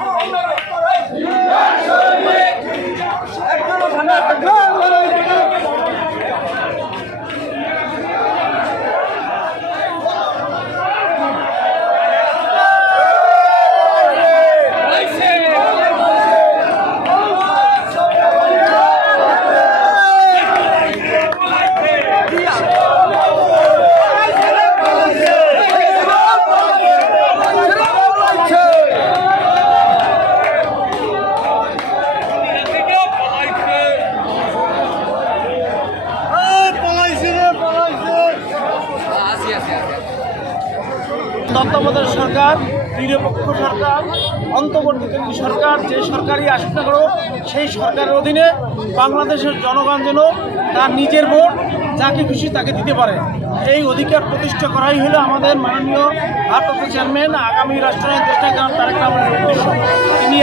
Oh, no. তত্ত্বাবধায়ক সরকার নিরপেক্ষ সরকার অন্তর্বর্তীকালীন সরকার, যে সরকারই আসুক না করো সেই সরকারের অধীনে বাংলাদেশের জনগণ যেন তার নিজের ভোট, যাকে খুশি তাকে দিতে পারে। এই অধিকার প্রতিষ্ঠা করাই হলো আমাদের মাননীয় ভারপ্রাপ্ত চেয়ারম্যান, আগামী রাষ্ট্রনায়ক দেশটা তারেক রহমানের উদ্দেশ্য।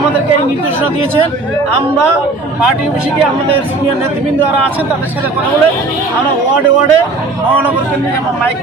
আমাদেরকে এই নির্দেশনা দিয়েছেন। আমরা পার্টি অফিসে আমাদের সিনিয়র নেতৃবৃন্দ যারা আছেন তাদের সাথে কথা বলে আমরা ওয়ার্ডে ওয়ার্ডে মহানগর কেন্দ্রিক আমরা মাইক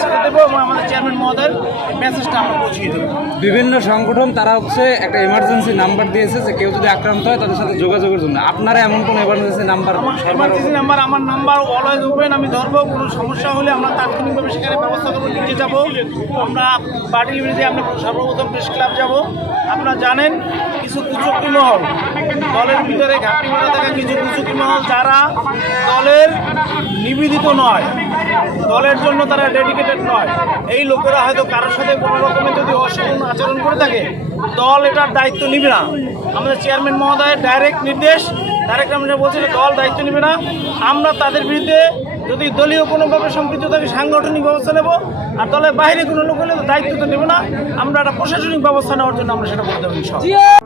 ছেড়ে দেবো এবং আমাদের চেয়ারম্যান মহোদয়ের মেসেজটা আমরা পৌঁছিয়ে দেবো। বিভিন্ন সংগঠন তারা হচ্ছে একটা এমার্জেন্সি নাম্বার দিয়েছে যে কেউ যদি আক্রান্ত হয় তাদের সাথে যোগাযোগের জন্য। আপনারা এমন কোনো এমার্জেন্সি নাম্বার এমার্জেন্সি নাম্বার আমার নাম্বার অলওয়েজ ওপেন আমি ধরবো কোনো সমস্যা হলে আমরা তাৎক্ষণিকভাবে সেখানে ব্যবস্থা করব নিজে যাব। আমরা পার্টির বিরুদ্ধে আমরা সর্বপ্রথম প্রেস ক্লাব যাব। আপনারা জানেন কিছু কুচক্রি মহল। দলের ভিতরে ঘাটতি মারা থাকা কিছু কুচক্রি মহল যারা দলের নিবেদিত নয়। দলের জন্য তারা ডেডিকেটেড নয়। এই লোকেরা হয়তো কারোর সাথে কোনো রকমের যদি অসাধারণ আচরণ করে থাকে, দল এটার দায়িত্ব নিবে না। আমাদের চেয়ারম্যান মহোদয়ের ডাইরেক্ট নির্দেশ ডাইরেক্ট আমরা বলছি দল দায়িত্ব নেবে না। আমরা তাদের বিরুদ্ধে যদি দলীয় কোনোভাবে সম্পৃক্ত থাকে, সাংগঠনিক ব্যবস্থা নেব। আর দলের বাইরে কোনো লোক হলে দায়িত্ব তো নেব না। আমরা একটা প্রশাসনিক ব্যবস্থা নেওয়ার জন্য আমরা সেটা করতে পারি